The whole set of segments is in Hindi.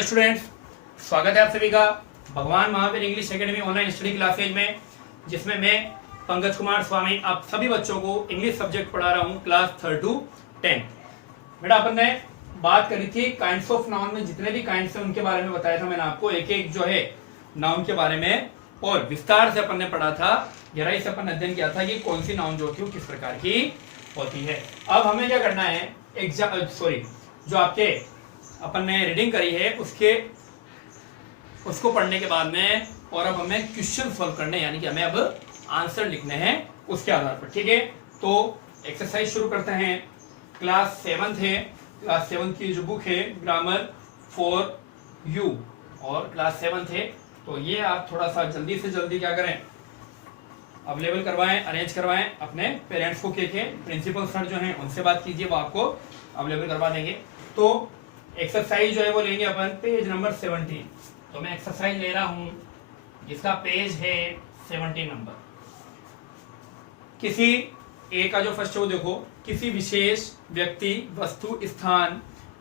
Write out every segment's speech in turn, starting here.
हेलो स्टूडेंट्स, स्वागत है आप सभी का भगवान Mahavir English academy online study classes में, जिसमें मैं पंकज कुमार स्वामी आप सभी बच्चों को इंग्लिश सब्जेक्ट पढ़ा रहा हूं क्लास 3 to 10। बेटा अपन ने बात करी थी काइंड्स ऑफ नाउन में, जितने भी काइंड्स हैं उनके बारे में बताया था मैंने आपको, एक एक जो है नाउन के बारे में, और विस्तार से अपन ने पढ़ा था, गहराई से अपन अध्ययन किया था कि कौन सी नाउन जो होती है वो किस प्रकार की होती है। अब हमें क्या करना है, जो आपके अपन ने रीडिंग करी है उसको पढ़ने के बाद में, और अब हमें क्वेश्चन सॉल्व करने, यानी कि हमें अब आंसर लिखने हैं उसके आधार पर। ठीक है, तो एक्सरसाइज शुरू करते हैं। क्लास 7th है, क्लास 7th की जो बुक है ग्रामर फॉर यू, और क्लास 7th है, तो ये आप थोड़ा सा जल्दी से जल्दी क्या करें, अवेलेबल करवाएं, अरेंज करवाएं अपने पेरेंट्स को, के प्रिंसिपल सर जो हैं उनसे बात कीजिए, वो आपको अवेलेबल करवा देंगे। तो एक्सरसाइज जो है वो लेंगे अपन पेज नंबर 17। तो मैं एक्सरसाइज ले रहा हूं जिसका पेज है 17 नंबर। किसी ए का जो फर्स्ट है वो देखो, किसी विशेष व्यक्ति, वस्तु, स्थान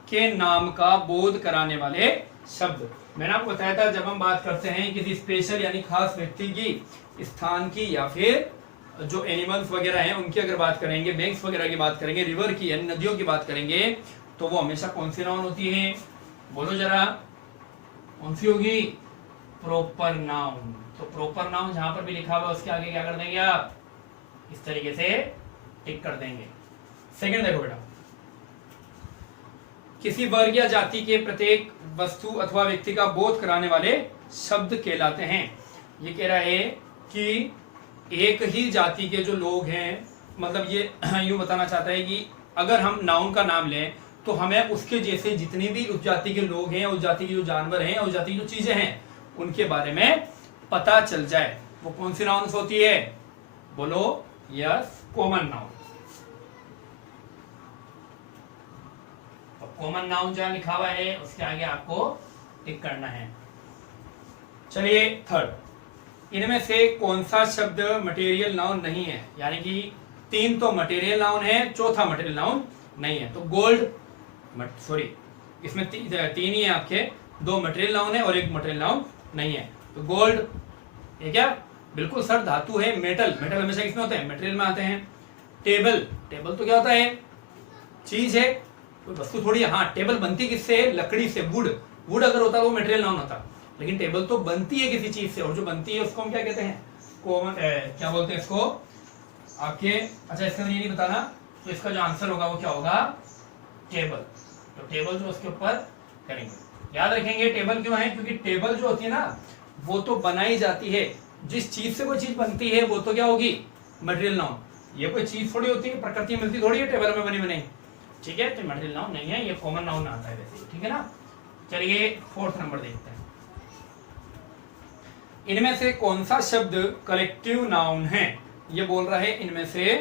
के नाम का बोध कराने वाले शब्द। मैंने आपको बताया था जब हम बात करते हैं किसी स्पेशल यानी खास व्यक्ति की, स्थान की, या फिर जो एनिमल्स वगैरह हैं उनकी अगर बात करेंगे, बैंक्स वगैरह की बात करेंगे, रिवर की यानी नदियों की बात करेंगे, तो वो हमेशा कौन सी नाउन होती है, बोलो जरा, कौन सी होगी, प्रॉपर नाउन। तो प्रॉपर नाउन जहां पर भी लिखा हुआ उसके आगे क्या कर देंगे आप, इस तरीके से टिक कर देंगे। सेकंड देखो बेटा, किसी वर्ग या जाति के प्रत्येक वस्तु अथवा व्यक्ति का बोध कराने वाले शब्द कहलाते हैं। ये कह रहा है कि एक ही जाति के जो लोग हैं, मतलब ये यूं बताना चाहता है कि अगर हम नाउन का नाम लें तो हमें उसके जैसे जितनी भी उस जाति के लोग हैं, उस जाति के जो जानवर हैं, उस जाति की जो चीजें हैं, उनके बारे में पता चल जाए। वो कौन सी नाउन होती है, बोलो, yes, common noun. Common noun जहां लिखा हुआ है उसके आगे आपको टिक करना है। चलिए थर्ड, इनमें से कौन सा शब्द मटेरियल नाउन नहीं है, यानी कि 3 तो मटेरियल नाउन है, चौथा मटेरियल नाउन नहीं है। तो गोल्ड, सॉरी, इसमें 3 ही है आपके, 2 मटेरियल नाउन है और 1 मटेरियल नाउन नहीं है। तो गोल्ड ये क्या, बिल्कुल सर धातु है। मेटल, मेटल हमेशा किसमें होते हैं, मटेरियल में आते हैं। टेबल, टेबल तो क्या होता है, चीज है, कोई वस्तु थोड़ी है। हाँ, टेबल बनती किससे, लकड़ी से, वुड। वुड अगर होता वो मटेरियल नाउन होता, लेकिन टेबल तो बनती है किसी चीज से, और जो बनती है उसको हम क्या कहते हैं, कॉमन, क्या बोलते हैं इसको आपके, अच्छा इसका ये नहीं बताना, तो इसका जो आंसर होगा वो क्या होगा, टेबल। तो टेबल जो उसके ऊपर करेंगे, याद रखेंगे टेबल क्यों है, क्योंकि टेबल जो होती है ना वो तो बनाई जाती है, जिस चीज से कोई चीज बनती है वो तो क्या होगी, मटेरियल नाउन। ये कोई चीज थोड़ी होती है, प्रकृति में मिलती थोड़ी है टेबल में बनी बनाई, ठीक है, तो मटेरियल नाउन नहीं है, ये कॉमन नाउन आता है वैसे, ठीक है ना। चलिए 4th नंबर देखते हैं, इनमें से कौन सा शब्द कलेक्टिव नाउन है। ये बोल रहा है इनमें से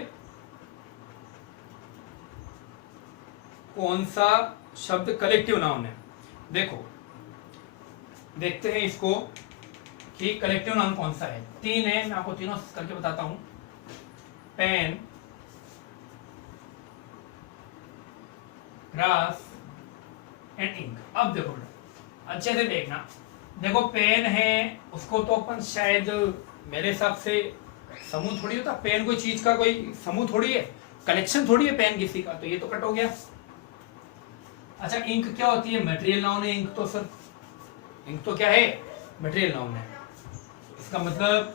कौन सा शब्द कलेक्टिव नाउन है। देखो देखते हैं इसको कि कलेक्टिव नाउन कौन सा है। 3 है, मैं आपको तीनों करके बताता हूं। Pen, grass and ink. अब देखो अच्छे से देखना, देखो पेन है, उसको तो अपन शायद, मेरे हिसाब से समूह थोड़ी होता, पेन कोई चीज का कोई समूह थोड़ी है, कलेक्शन थोड़ी है पेन किसी का, तो ये तो कट हो गया। अच्छा इंक क्या होती है, मटेरियल नाउन है इंक तो सर, इंक तो क्या है, मटेरियल नाउन है। इसका मतलब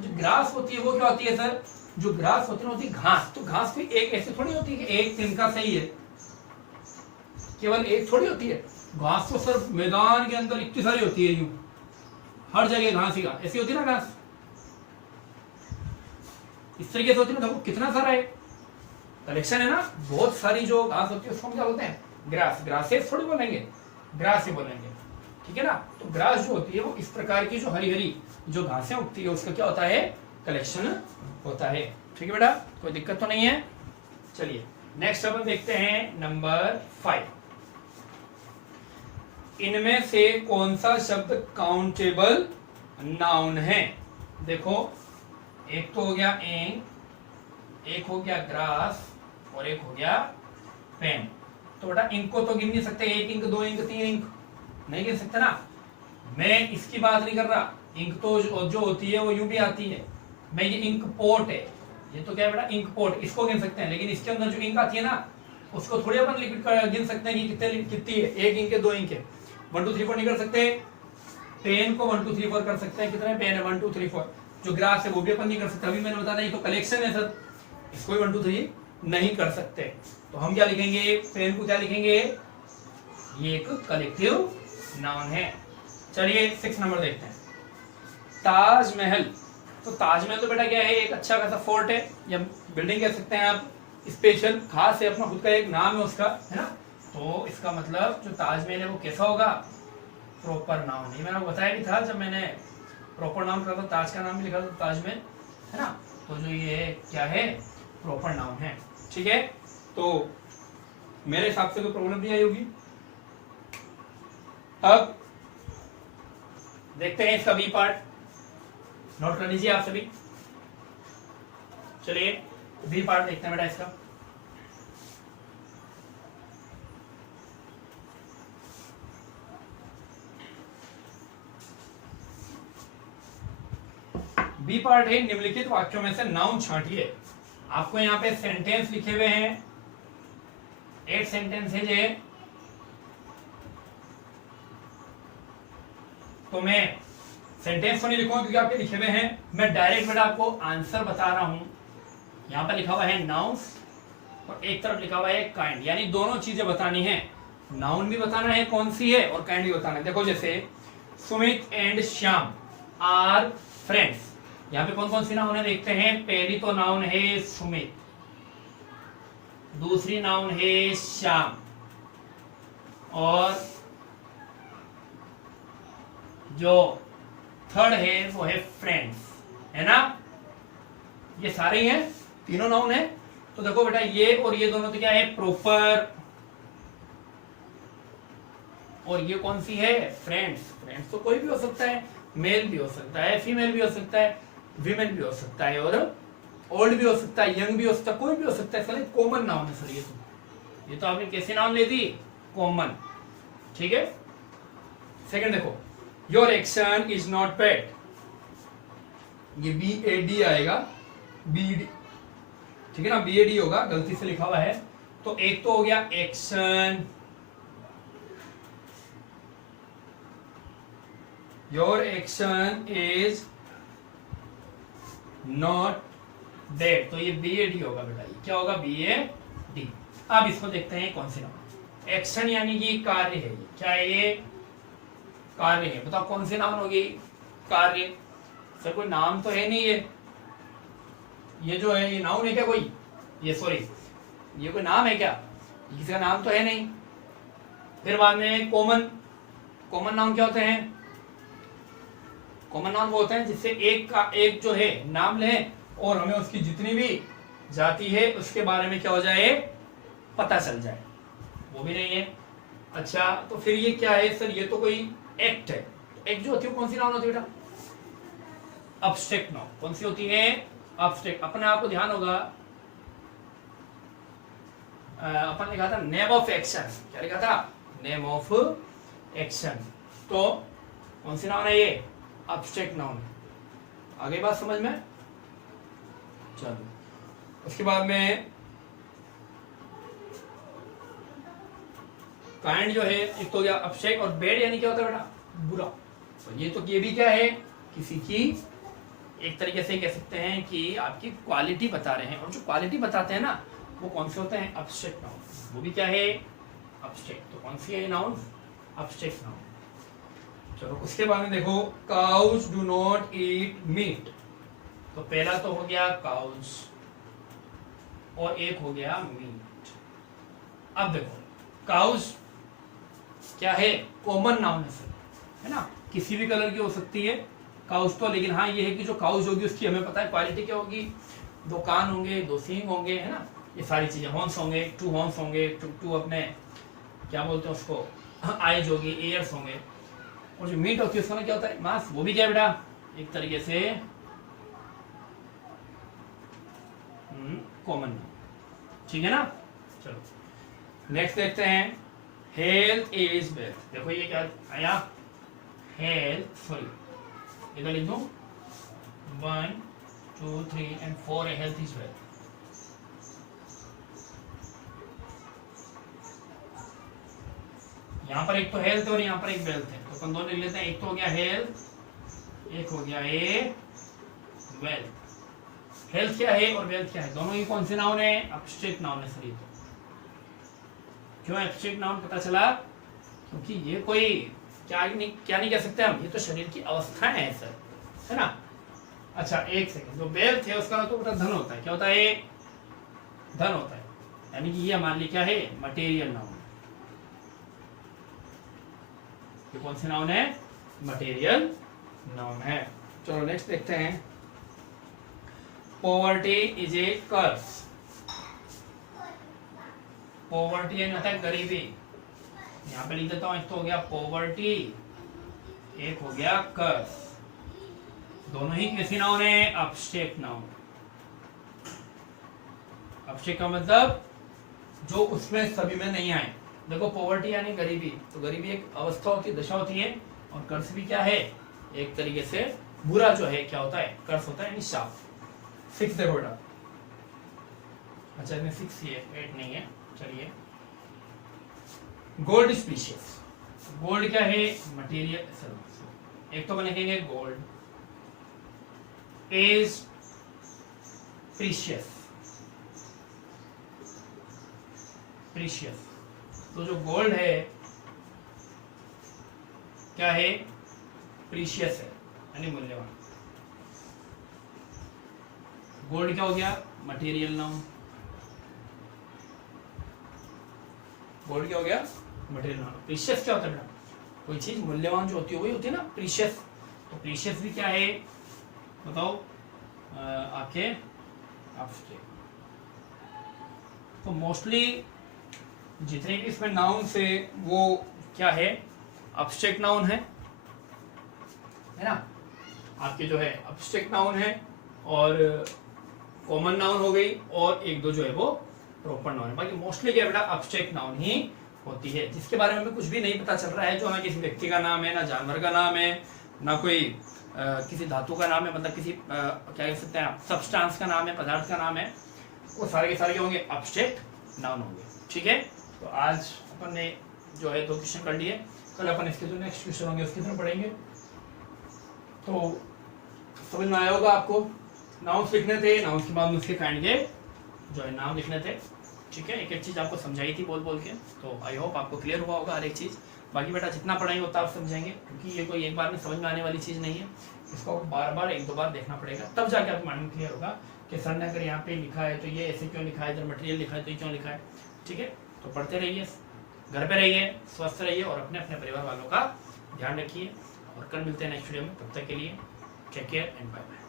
जो ग्रास होती है वो क्या होती है सर, जो ग्रास होती है होती है घास। तो घास कोई एक ऐसी थोड़ी होती है कि एक तिनका सही है, केवल एक थोड़ी होती है घास। तो सर मैदान के अंदर इतनी सारी होती है, यूं हर जगह घास ही घास, ऐसी होती है ना घास, इस तरीके से होती है ना, देखो कितना सारा है, कलेक्शन है ना, बहुत सारी जो घास होती है उसको हम क्या बोलते हैं, ग्रास। ग्रासेस थोड़ी बोलेंगे, ग्रास ही बोलेंगे, ठीक है ना। तो ग्रास जो होती है वो इस प्रकार की जो हरी हरी जो घासें उगती है उसका क्या होता है, कलेक्शन होता है, ठीक है बेटा, कोई दिक्कत तो नहीं है। चलिए नेक्स्ट अपन देखते हैं नंबर 5, इनमें से कौन सा शब्द काउंटेबल नाउन है। देखो एक तो हो गया इंक, एक हो गया ग्रास, और एक हो गया पेन। तो बेटा इंक को तो गिन नहीं सकते, 1 इंक, 2 इंक, 3 इंक, नहीं गिन सकते ना। मैं इसकी बात नहीं कर रहा, इंक तो जो होती है वो यूं भी आती है। मैं ये इंक पोर्ट है, ये तो क्या है बेटा इंक पोर्ट, इसको गिन सकते हैं। लेकिन इसके अंदर जो इंक आती है ना उसको थोड़ी अपन लिक्विड गिन सकते हैं कि कितनी है, 1 इंक है 2 इंक है। 1 2 3 4 नहीं कर सकते। पेन को 1 2 3 4 कर सकते हैं, कितने पेन है 1 2 3 4। जो ग्रास है वो भी अपन नहीं कर सकते, अभी मैंने बताया ये तो कलेक्शन है सर, इसको भी 1 2 3 नहीं कर सकते। तो हम क्या लिखेंगे, पेन को क्या लिखेंगे, ये एक कलेक्टिव नाउन है। चलिए 6 नंबर देखते हैं, ताजमहल। तो ताजमहल तो बेटा क्या है, एक अच्छा खासा फोर्ट है या बिल्डिंग कह सकते हैं आप, स्पेशल खास है, अपना खुद का एक नाम है उसका, है ना। तो इसका मतलब जो ताजमहल है वो कैसा होगा, प्रॉपर नाउन। ये मैंने बताया भी था जब मैंने प्रॉपर नाउन करा था, ताज का नाम भी लिखा था ताजमहल, है ना। तो जो ये क्या है, प्रॉपर नाउन है, ठीक है। तो मेरे हिसाब से कोई प्रॉब्लम नहीं आई होगी। अब देखते हैं इसका बी पार्ट, नोट कर लीजिए आप सभी। चलिए बी पार्ट देखते हैं बेटा इसका। बी पार्ट है, निम्नलिखित वाक्यों में से नाउन छांटिए। आपको यहाँ पे सेंटेंस लिखे हुए हैं, 8 सेंटेंस है ये। तो मैं सेंटेंस तो नहीं लिखूंगा क्योंकि आपके लिखे हुए हैं, मैं डायरेक्ट बेटा आपको आंसर बता रहा हूं। यहाँ पर लिखा हुआ है नाउन्स और एक तरफ लिखा हुआ है काइंड, यानी दोनों चीजें बतानी है। नाउन भी बताना है कौन सी है और काइंड भी बताना है। देखो जैसे Sumit and Shyam are friends, यहाँ पे कौन कौन सी नाउन है देखते हैं। पहली तो नाउन है सुमित, दूसरी नाउन है श्याम, और जो थर्ड है वो है फ्रेंड्स, है ना। ये सारे ही हैं, तीनों नाउन है। तो देखो बेटा ये और ये दोनों तो क्या है, प्रॉपर, और ये कौन सी है, फ्रेंड्स। फ्रेंड्स तो कोई भी हो सकता है, मेल भी हो सकता है, फीमेल भी हो सकता है, विमेन भी हो सकता है, और ओल्ड भी हो सकता है, यंग भी हो सकता है, कोई भी हो सकता है। सर कॉमन नाउन है सर ये तो आपने कैसे नाउन ले दी, कॉमन, ठीक है। सेकंड देखो, your action is not bad, ये BAD आएगा, BD, ठीक है ना, BAD होगा, गलती से लिखा हुआ है। तो एक तो हो गया action, your action is not that, तो ये BAD होगा बेटा, ये क्या होगा, BAD। अब इसको देखते हैं कौन सी नाउन। एक्शन यानी कि कार्य है, ये क्या है, ये कार्य है। बताओ कौन सी नाउन होगी, कार्य। सर कोई नाम तो है नहीं ये जो है ये नाउन है क्या कोई, ये सॉरी ये कोई नाम है क्या, किसी का नाम तो है नहीं। फिर बाद में कॉमन, कॉमन नाउन क्या होते हैं, कॉमन नाउन वो होते हैं जिससे एक का एक जो है नाम ले और हमें उसकी जितनी भी जाति है उसके बारे में क्या हो जाए, पता चल जाए, वो भी नहीं है। अच्छा तो फिर ये क्या है सर, ये तो कोई एक्ट है। एक्ट जो होती है कौन सी नाउन होती है बेटा, अब्स्ट्रैक्ट नाउन। कौन सी होती है, अब्स्ट्रैक्ट। अपने आप को ध्यान होगा, अपन लिखा था नेम ऑफ एक्शन, क्या लिखा था, नेम ऑफ एक्शन। तो कौन सी नाउन है ये, अब्स्ट्रैक्ट नाउन। आगे बात समझ में, चलो उसके बाद में काइंड जो है एक तो गया अब्स्ट्रैक्ट, और बैड यानी क्या होता है बेटा, बुरा। तो ये तो ये भी क्या है, किसी की एक तरीके से कह सकते हैं कि आपकी क्वालिटी बता रहे हैं, और जो क्वालिटी बताते हैं ना वो कौन से होते हैं, अब्स्ट्रैक्ट नाउन, वो भी क्या है, अब्स्ट्रैक्ट। तो कौन सी है नाउन, अब्स्ट्रैक्ट नाउन। चलो उसके बाद में देखो, cows do not eat meat. तो पहला तो हो गया काउज और एक हो गया मीट। अब देखो काउज क्या है, कॉमन नाउन है सर, है ना, किसी भी कलर की हो सकती है काउज तो। लेकिन हाँ ये है कि जो काउज होगी उसकी हमें पता है क्वालिटी क्या होगी, 2 कान होंगे, 2 सींग होंगे, है ना, ये सारी चीजें, हॉर्न्स होंगे, 2 हॉर्न्स होंगे, 2 अपने क्या बोलते हैं उसको, आइज होगी, ईयर्स होंगे। और जो मीट होती है उसका क्या होता है, मांस, वो भी क्या बेटा एक तरीके से कॉमन, ठीक है ना। चलो नेक्स्ट देखते हैं, हेल्थ इज वेल्थ। देखो ये क्या आया, हेल्थ, सॉरी इधर लिख दूं 1 2 3 and 4 है, हेल्थ इज वेल्थ। यहाँ पर एक तो हेल्थ और यहाँ पर एक वेल्थ है, तो अपन दोनों लिख लेते हैं। एक तो हो गया हेल्थ, एक हो गया ए वेल्थ। हेल्थ क्या है और वेल्थ क्या है, दोनों ही कौन से नाउन है, एब्स्ट्रैक्ट नाउन है सर। ये तो क्यों एब्स्ट्रैक्ट नाउन पता चला, क्योंकि ये कोई क्या नहीं कह सकते हम, ये तो शरीर की अवस्थाएं हैं सर, है ना। अच्छा एक सेकंड, जो वेल्थ है उसका तो बेटा धन होता है। क्या होता है, धन होता है, यानी कि ये हमारे लिए क्या है, मटेरियल नाउन। ये कौन से नाउन है, मटेरियल नाउन है। चलो नेक्स्ट देखते हैं। Poverty is a curse. Poverty यानी होता है गरीबी। यहाँ पे लिख देता हूं, एक तो हो गया पॉवर्टी, एक हो गया कर्स। दोनों ही कैसी नाउन है, एब्स्ट्रैक्ट नाउन। एब्स्ट्रैक्ट का मतलब जो उसमें सभी में नहीं आए। देखो पॉवर्टी यानी गरीबी, तो गरीबी एक अवस्था होती है, दशा होती है। और कर्स भी क्या है, एक तरीके से बुरा जो है क्या होता है, कर्स होता है यानी शाप। 6 देखो बेटा, अच्छा इसमें 6 ही है, 8 नहीं है। चलिए, गोल्ड इज प्रीशियस। गोल्ड क्या है, मटेरियल। एक तो अपन लिखेंगे गोल्ड इज प्रीशियस। प्रीशियस, तो जो गोल्ड है क्या है, प्रीशियस है यानी मूल्यवान। गोल्ड क्या हो गया, मटेरियल नाउन। गोल्ड क्या हो गया, मटेरियल नाउन। प्रीशियस क्या होता है बेटा, कोई चीज मूल्यवान जो होती है वही होती है ना प्रीशियस। तो प्रीशियस भी क्या है बताओ, आपके एब्स्ट्रैक्ट। तो मोस्टली जितने भी इसमें नाउन से वो क्या है, एब्स्ट्रैक्ट नाउन है ना। आपके जो है एब्स्ट्रैक्ट नाउन है, और कॉमन नाउन हो गई, और एक दो जो है वो प्रॉपर नाउन है। बाकी मोस्टली क्या बेटा एब्स्ट्रैक्ट नाउन ही होती है, जिसके बारे में हमें कुछ भी नहीं पता चल रहा है, जो ना किसी व्यक्ति का नाम है, ना जानवर का नाम है, ना कोई किसी धातु का नाम है, मतलब किसी क्या कह सकते हैं सब्सटेंस का नाम है, पदार्थ का नाम है। वो सारे के सारे होंगे एब्स्ट्रैक्ट नाउन होंगे। ठीक है, तो आज अपन ने जो है 2 क्वेश्चन कर लिए। कल अपन इसके जो नेक्स्ट क्वेश्चन होंगे उसकी तरफ पढ़ेंगे। तो समझ में आया होगा आपको। नाउन्स लिखने थे, नाउन्स के बाद में उसके काइंड के जो है नाम लिखने थे। ठीक है, एक एक चीज़ आपको समझाई थी बोल बोल के, तो आई होप आपको क्लियर हुआ होगा हर एक चीज़। बाकी बेटा जितना पढ़ाएंगे उतना आप समझेंगे, क्योंकि ये कोई एक बार में समझ में आने वाली चीज़ नहीं है। इसको बार बार 1-2 बार देखना पड़ेगा, तब जाके आपके माइंड में क्लियर होगा कि सर ने अगर यहाँ पे लिखा है तो ये ऐसे क्यों लिखा है, इधर मटेरियल लिखा है तो ये क्यों लिखा है। ठीक है, तो पढ़ते रहिए, घर पे रहिए, स्वस्थ रहिए, और अपने अपने परिवार वालों का ध्यान रखिए। और कल मिलते हैं नेक्स्ट वीडियो में, तब तक के लिए take care and bye bye.